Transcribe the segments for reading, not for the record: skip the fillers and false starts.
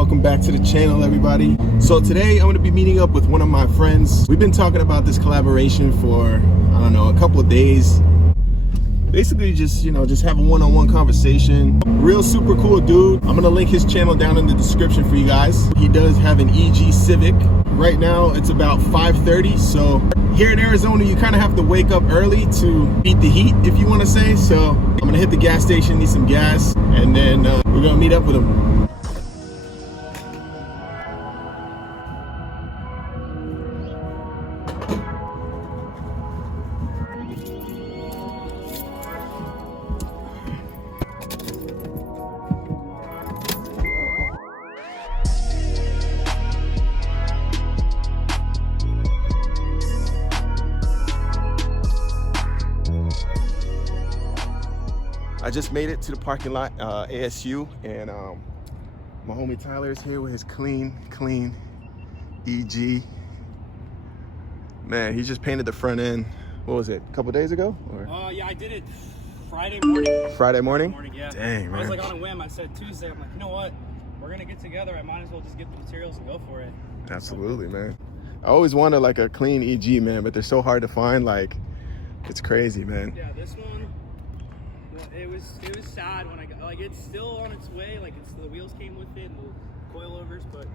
welcome back to the channel, everybody. So today I'm going to be meeting up with one of my friends. We've been talking about this collaboration for, I don't know, a couple of days. Basically just, just have a one-on-one conversation. Real super cool dude. I'm going to link his channel down in the description for you guys. He does have an EG Civic. Right now it's about 5:30, so here in Arizona you kind of have to wake up early to beat the heat, if you want to say. So I'm going to hit the gas station, need some gas, and then we're going to meet up with him. I just made it to the parking lot, ASU, and my homie Tyler is here with his clean EG. Man, he just painted the front end. What was it, a couple days ago? Or? Yeah, I did it Friday morning. Friday morning? Yeah. Dang, man. I was like on a whim. I said Tuesday. I'm like, you know what? We're gonna get together. I might as well just get the materials and go for it. Absolutely, man. I always wanted like a clean EG, man, but they're so hard to find. Like, it's crazy, man. Yeah, this one. It was sad when I got, like, it's still on its way, like the wheels came with it and the coilovers, but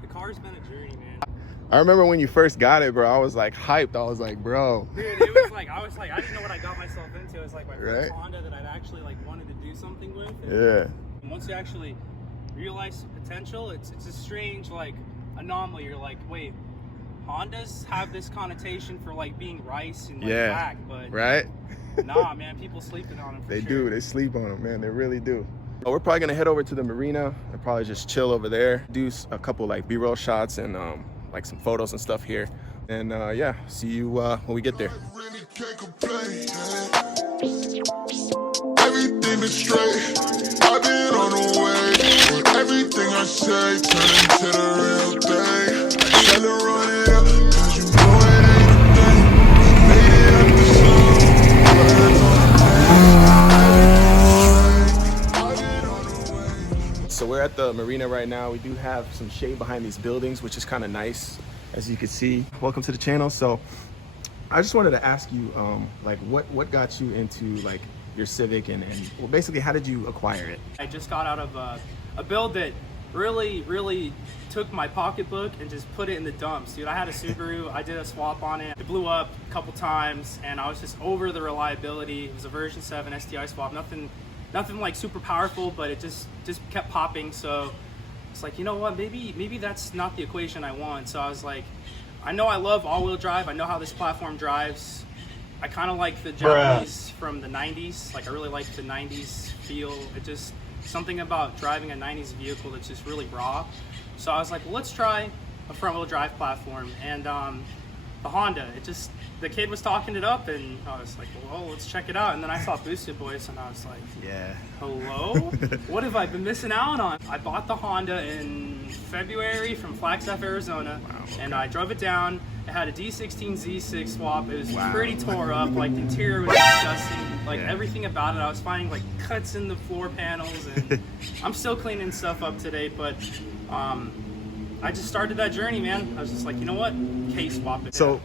the car's been a journey, man. I remember when you first got it, bro, I was like hyped. I was like, bro. Dude, it was like, I didn't know what I got myself into. It was like my first Right? Honda that I'd actually like wanted to do something with. Yeah. And once you actually realize the potential, it's a strange like anomaly. You're like, wait, Hondas have this connotation for like being rice and like black, but right? Nah, man, people sleeping on them. They do. They sleep on them, man. They really do. We're probably gonna head over to the marina and probably just chill over there, do a couple like B-roll shots and like some photos and stuff here. And yeah, see you when we get there. Everything is straight. I've been on the way. Everything I say turn into the real thing. I tell her run it up, 'cause you know it ain't a thing. You made it up the song. So we're at the marina right now. We do have some shade behind these buildings, which is kind of nice, as you can see. Welcome to the channel. So I just wanted to ask you, like, what got you into like your Civic, and well, basically, how did you acquire it? I just got out of a build that really took my pocketbook and just put it in the dumps, dude. I had a Subaru. I did a swap on it. It blew up a couple times, and I was just over the reliability. It was a version 7 STI swap. Nothing like super powerful, but it just kept popping. So it's like, you know what, maybe that's not the equation I want. So I was like, I know I love all-wheel drive. I know how this platform drives. I kind of like the Japanese from the 90s. Like, I really like the 90s feel. It just, something about driving a 90s vehicle that's just really raw. So I was like, well, let's try a front-wheel drive platform. And the Honda, the kid was talking it up, and I was like, well, let's check it out. And then I saw Boosted Boys, and I was like, Yeah. hello? What have I been missing out on? I bought the Honda in February from Flagstaff, Arizona. Wow, okay. And I drove it down. It had a D16 Z6 swap. It was pretty tore up. Like, the interior was disgusting. Like, everything about it. I was finding like cuts in the floor panels, and I'm still cleaning stuff up today, but I just started that journey, man. I was just like, you know what? K swap it. So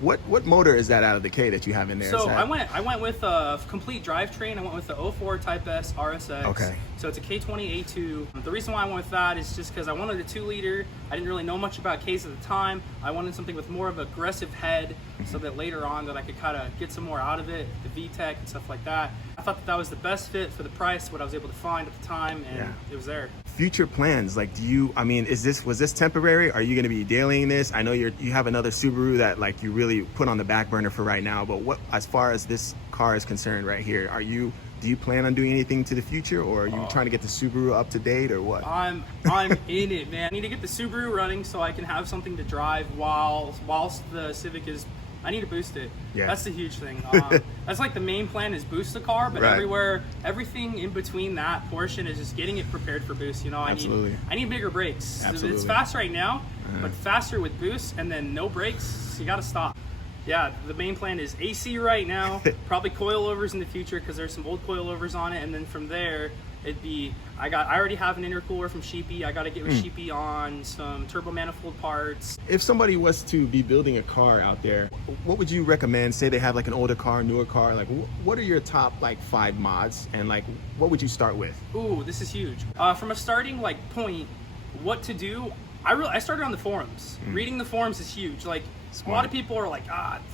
what motor is that out of the K that you have in there? So I went with a complete drivetrain. I went with the 04 Type S RSX. Okay. So it's a K20A2. The reason why I went with that is just because I wanted a 2-liter. I didn't really know much about Ks at the time. I wanted something with more of an aggressive head, so that later on that I could kind of get some more out of it, the VTEC and stuff like that. I thought that was the best fit for the price, what I was able to find at the time, and it was there. Future plans, like, was this temporary? Are you going to be dailying this? I know you have another Subaru that like you really put on the back burner for right now, but what, as far as this car is concerned right here, do you plan on doing anything to the future, or are you trying to get the Subaru up to date, or what? I'm in it, man. I need to get the Subaru running so I can have something to drive whilst the Civic is. I need to boost it. Yeah. That's the huge thing. That's like the main plan is boost the car, but everything in between that portion is just getting it prepared for boost. You know, I need bigger brakes. Absolutely. It's fast right now, but faster with boost, and then no brakes, so you got to stop. Yeah, the main plan is AC right now, probably coilovers in the future because there's some old coilovers on it, and then from there I already have an intercooler from Sheepy. I got to get with Sheepy on some turbo manifold parts. If somebody was to be building a car out there, what would you recommend? Say they have like an older car, newer car, like what are your top like 5 mods, and like what would you start with? Ooh, this is huge. From a starting like point, what to do, I started on the forums. Reading the forums is huge. Like a lot of people are like,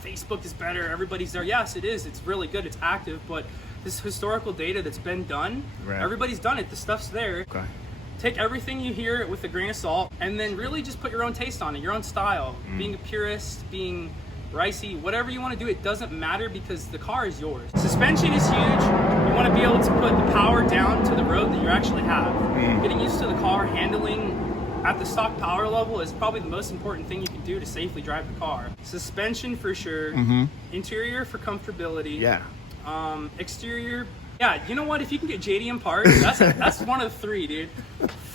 Facebook is better, everybody's there. Yes, it is, it's really good, it's active, but this historical data that's been done, everybody's done it, the stuff's there. Okay. Take everything you hear with a grain of salt, and then really just put your own taste on it, your own style. Being a purist, being ricey, whatever you want to do, it doesn't matter because the car is yours. Suspension is huge. You want to be able to put the power down to the road that you actually have. Getting used to the car handling at the stock power level is probably the most important thing you can do to safely drive the car. Suspension for sure. Interior for comfortability. Yeah. Exterior, yeah, you know what, if you can get JDM parts, that's one of the 3, dude.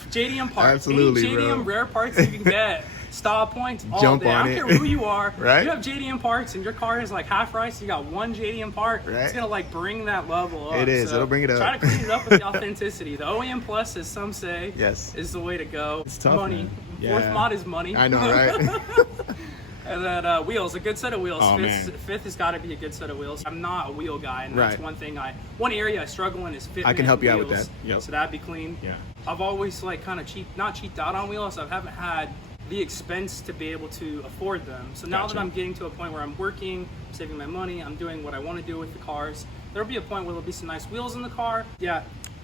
JDM parts. Absolutely, any JDM bro. rare parts you can get, style points all Jump day. on I don't it. care who you are. Right? You have JDM parts and your car is like half rice, you got 1 JDM part, it's gonna like bring that level up. It is, So it'll bring it up. Try to clean it up with the authenticity. The OEM Plus, as some say, is the way to go. It's tough, money. man. Yeah. 4th mod is money. I know, right? And then wheels, a good set of wheels. Oh, Fifth has got to be a good set of wheels. I'm not a wheel guy, and that's one area I struggle in is fitment. I can help you out with wheels. that. Yep. So that'd be clean. Yeah. I've always like kind of not cheaped out on wheels. I haven't had the expense to be able to afford them. So now that I'm getting to a point where I'm working, saving my money, I'm doing what I want to do with the cars, there'll be a point where there'll be some nice wheels in the car. Yeah,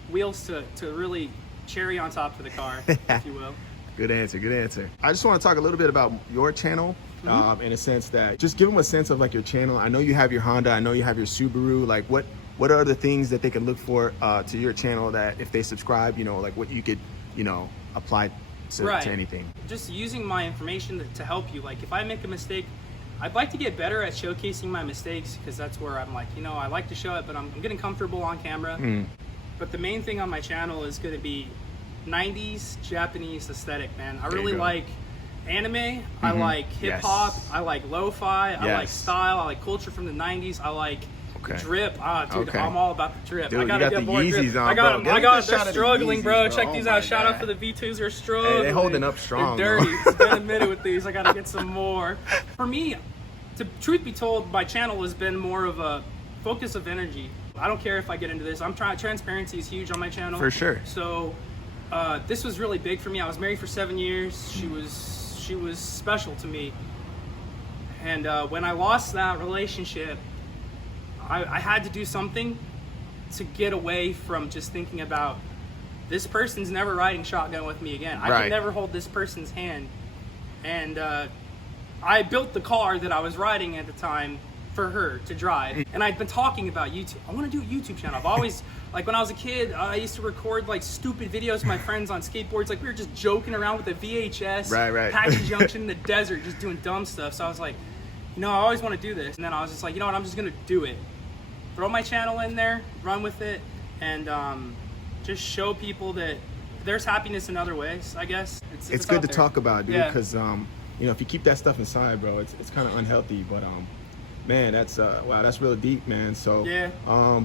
wheels to really cherry on top of the car, if you will. Good answer, good answer. I just want to talk a little bit about your channel, in a sense that, just give them a sense of like your channel. I know you have your Honda, I know you have your Subaru, like what are the things that they can look for to your channel that if they subscribe, you know, like what you could, you know, apply to anything? Just using my information to help you. Like if I make a mistake, I'd like to get better at showcasing my mistakes, because that's where I'm like, you know, I like to show it, but I'm getting comfortable on camera. But the main thing on my channel is going to be 90s Japanese aesthetic, man. I really like anime, I like hip-hop, I like lo-fi, I like style, I like culture from the 90s, I like drip. Dude, I'm all about the drip. Dude, I gotta get more drip. On, I got them. They're struggling, Yeezys, bro. Check these out. Shout out for the V2s. They're struggling. Hey, they're holding up strong. They're dirty. It's been a minute with these. I gotta get some more. For me, truth be told, my channel has been more of a focus of energy. I don't care if I get into this. I'm trying. Transparency is huge on my channel. For sure. So this was really big for me. I was married for 7 years. She was special to me. And when I lost that relationship, I had to do something to get away from just thinking about this person's never riding shotgun with me again. I can never hold this person's hand. And I built the car that I was riding at the time for her to drive. And I'd been talking about YouTube. I want to do a YouTube channel. I've always, like when I was a kid, I used to record like stupid videos with my friends on skateboards. Like we were just joking around with a VHS, Apache Junction in the desert, just doing dumb stuff. So I was like, you know, I always want to do this. And then I was just like, you know what, I'm just going to do it. Throw my channel in there, run with it, and just show people that there's happiness in other ways, I guess. It's good to talk about, dude, because, you know, if you keep that stuff inside, bro, it's kind of unhealthy. But, man, that's, wow, that's real deep, man. So,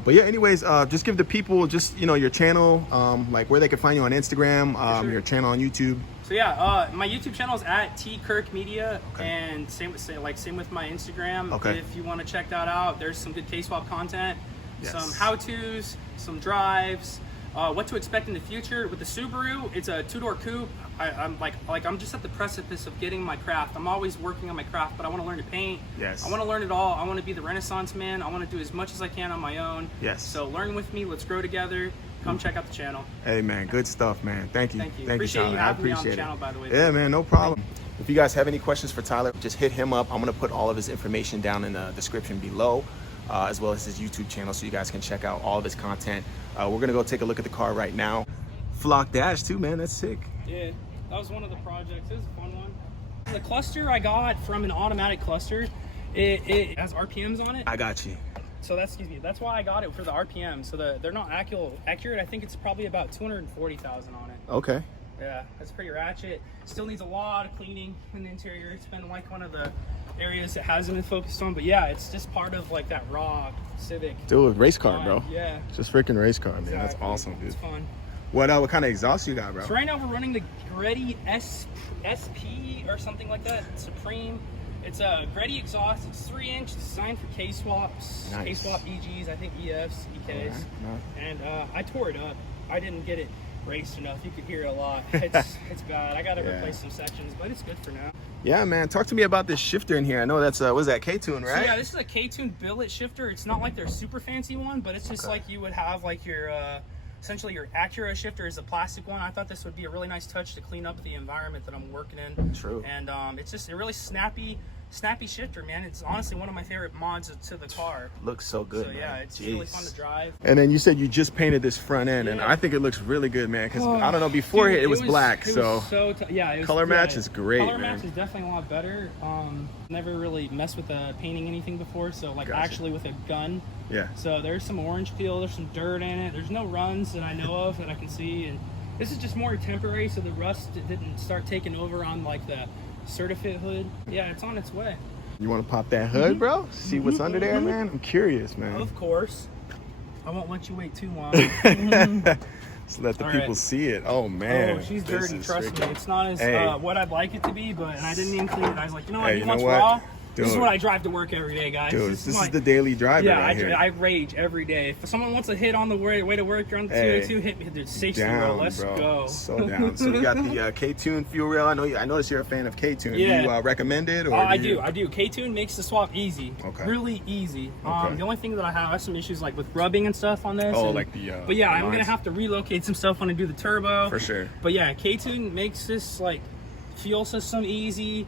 but yeah, anyways, just give the people just, you know, your channel, like where they can find you on Instagram, your channel on YouTube. So yeah, my YouTube channel is at Tkirkmedia, and same with my Instagram. If you want to check that out, there's some good K-swap content, some how-tos, some drives, what to expect in the future. With the Subaru, it's a 2-door coupe. I'm just at the precipice of getting my craft. I'm always working on my craft, but I want to learn to paint. I want to learn it all. I want to be the Renaissance man. I want to do as much as I can on my own. So learn with me. Let's grow together. Come check out the channel. Hey man, good stuff, man. Thank you. Thank you. Appreciate you having me on the channel, by the way. Yeah, man, no problem. If you guys have any questions for Tyler, just hit him up. I'm gonna put all of his information down in the description below, as well as his YouTube channel, so you guys can check out all of his content. We're gonna go take a look at the car right now. Flock dash too, man. That's sick. Yeah, that was one of the projects. It was a fun one. The cluster I got from an automatic cluster, it has RPMs on it. I got you. So that's why I got it for the RPM. So they're not accurate. I think it's probably about 240,000 on it. Okay. Yeah, that's pretty ratchet. Still needs a lot of cleaning in the interior. It's been like one of the areas that hasn't been focused on, but yeah, it's just part of like that raw Civic. Dude, race car, bro. Yeah. Just freaking race car, man. Exactly. That's awesome, dude. It's fun. What kind of exhaust you got, bro? So right now we're running the Greddy SP or something like that. Supreme. It's a Greddy exhaust. It's 3-inch, designed for K-swaps. Nice. K-swap EGs, I think EFs, EKs. Right. And I tore it up. I didn't get it raced enough. You could hear it a lot. It's bad. I got to replace some sections, but it's good for now. Yeah, man. Talk to me about this shifter in here. I know that's was that K-tune, right? So yeah, this is a K-tune billet shifter. It's not like their super fancy one, but it's just like you would have like your essentially your Acura shifter is a plastic one. I thought this would be a really nice touch to clean up the environment that I'm working in. True. And it's just a really snappy shifter, man. It's honestly one of my favorite mods to the car. Looks so good. So yeah, man. it's really fun to drive. And then you said you just painted this front end, and Yeah. I think it looks really good, man. Because I don't know, before Dude, it was black, it so was so yeah, it was, color match is great, Color man. match is definitely a lot better. Never really messed with painting anything before, so like Gotcha. actually with a gun. Yeah. So there's some orange peel, there's some dirt in it. There's no runs that I know of that I can see, and this is just more temporary, so the rust didn't start taking over on like the Certifit hood. Yeah, it's on its way. You want to pop that hood, bro? See what's under there, man? I'm curious, man. Of course. I won't let you wait too long. So let the All people right. see it. Oh, man. Oh, she's This dirty. is Trust me. freaking- It's not as Hey. what I'd like it to be, but I didn't even clean it. I was like, you know what? Hey, He you know wants what? raw. This is Dude. what I drive to work every day, guys. Dude, this my- is the daily driver Yeah, right here. I rage every day. If someone wants to hit on the way to work, you're on the Hey. 202, hit me. Dude, 60, Down, bro. Let's bro. go. So down. So you got the K-tune fuel rail. I noticed you're a fan of K-tune. Yeah. Do you recommend it? Or I you... do. K-tune makes the swap easy. Okay. Really easy. Okay. The only thing that I have some issues like with rubbing and stuff on this. Oh, and- like the, But yeah, the I'm gonna lines? have to relocate some stuff when I do the turbo. For sure. But yeah, K-tune makes this like fuel system easy.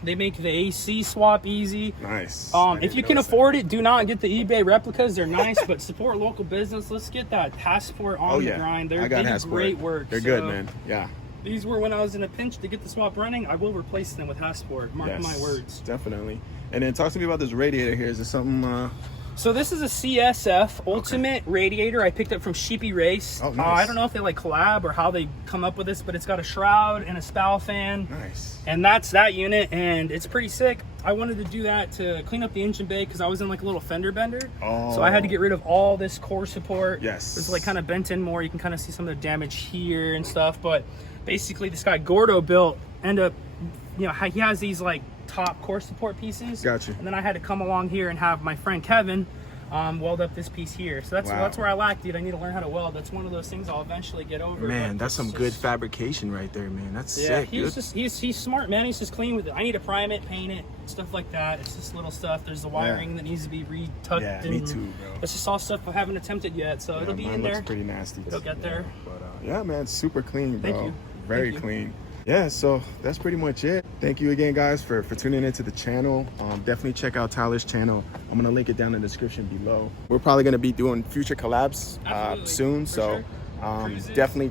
They make the AC swap easy. Nice. If you can afford it, do not get the eBay replicas. They're nice, but support local business. Let's get that Passport on the grind. I got They do Passport. great work. They're good, man. Yeah. These were when I was in a pinch to get the swap running. I will replace them with Passport. Mark Yes, my words. Definitely. And then talk to me about this radiator here. Is this something? So this is a CSF Ultimate radiator I picked up from Sheepy Race. Oh, nice. I don't know if they like collab or how they come up with this, but it's got a shroud and a spow fan. Nice. And that's that unit, and it's pretty sick. I wanted to do that to clean up the engine bay because I was in like a little fender bender. Oh. So I had to get rid of all this core support. Yes. It's like kind of bent in more. You can kind of see some of the damage here and stuff. But basically this guy Gordo built, he has these like top core support pieces. Gotcha. And then I had to come along here and have my friend Kevin weld up this piece here. So that's where I lack, dude. I need to learn how to weld. That's one of those things I'll eventually get over. Man, but that's some it's good just- fabrication right there, man. That's Yeah, sick, dude. he's smart, man. He's just clean with it. I need to prime it, paint it, stuff like that. It's just little stuff. There's the wiring that needs to be retucked. Yeah, and me too, bro. It's just all stuff I haven't attempted yet, so it'll be mine in looks there. pretty nasty. It'll get there. But yeah, man, it's super clean, bro. Thank you. Very Thank you. clean. Yeah, so that's pretty much it. Thank you again, guys, for tuning into the channel. Definitely check out Tyler's channel. I'm gonna link it down in the description below. We're probably gonna be doing future collabs Absolutely, soon, for so sure. Cruises. definitely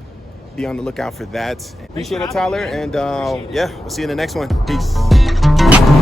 be on the lookout for that. Appreciate it, having Tyler, me, man. and Appreciate it. yeah, we'll see you in the next one. Peace.